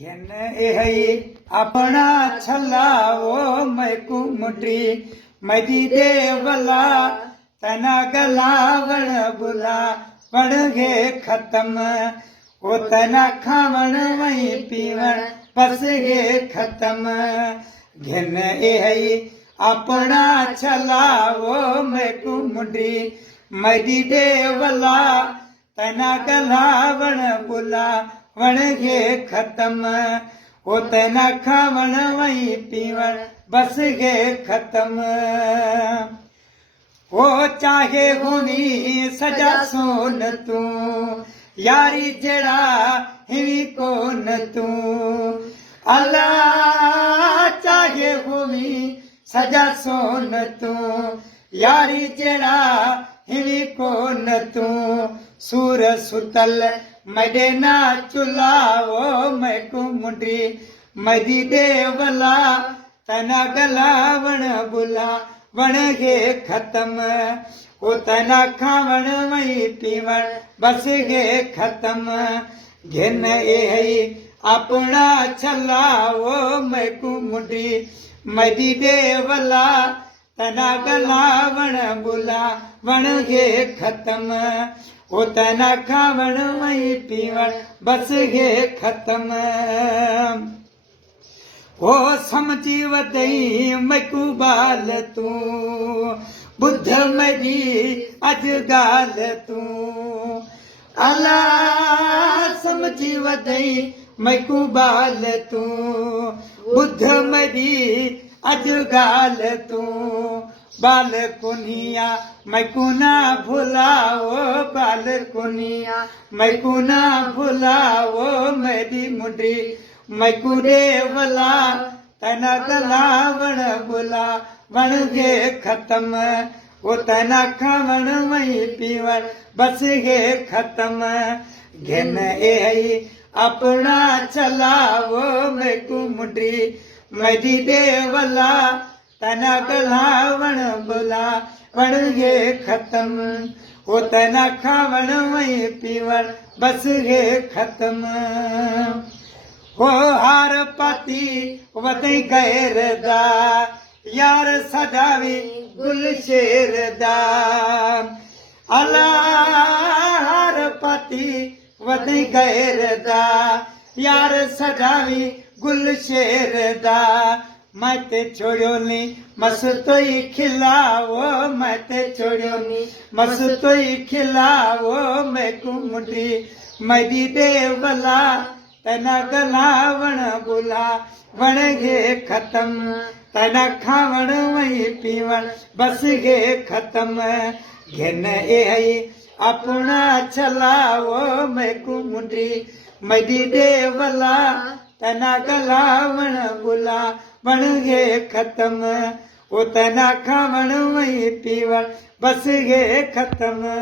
घेन एहई अपना छला वो मैकू मुट्री मदी देवला तना गला वण बुला वण गे खत्म वो तना खावण वही पीवण बस गे खत्म घेन एहई अपना छला वो मैकू मुट्री मदी देवला तना गला वण बुला वण गे खत्म वो तना खावण वही पीवण बस गे खत्म वो चाहे होनी सजा सोन तू यारी जड़ा हिवी कोन तू अल्लाह चाहे होनी सजा सोन तू यारी जड़ा हिवी कोन तू सूर सुतल मडे ना चुलावो मैकू मुंडी मदी देवला तना गला वण बुला वण गे खत्म वो तना खावण वही पीवण बस गे खत्म घेन एहई अपना छला वो मैकू मुंडी मदी देवला तना गला वण बुला वण गे खत्म वो तना खावण वही पीवण बस गे खत्म वो समझी वदई मैकू बाल तू बुद्ध मरी अज गाल तू अल्लाह समझी वदई मैकू बाल तू बुद्ध मरी अज गाल तू बाल कुनिया मैकू ना भुलाओ बाल कुनिया मैकू ना भुलाओ मेरी मुंडी मैकू देवला तना गला वण बुला वण गे खत्म वो तना खावण वही पीवण बस गे खत्म घेन एहई अपना चला वो मैकू मुंडी मदी देवला तना गला वण बुला वण गे खत्म वो तना खावण वही पीवण बस गे खत्म वो हार पाती वदई गैर दा यार सजावी गुलशेर दा अल्लाह हार पाती वदई गैर दा यार सजावी गुलशेर दा मत छोड़ो नी मस्तोई खिलाओ मत छोड़ो नी मस्तोई खिलाओ मैकू मुंडी मदी देवला तना गला वण बुला वण गे खत्म तना खावण वही पीवण बस गे खत्म घेन एहई अपना छलाओ मैकू मुंडी मदी देवला तना गला वण बुला वण गे खत्म वो तना खावण वही पीवण बस गे खत्म।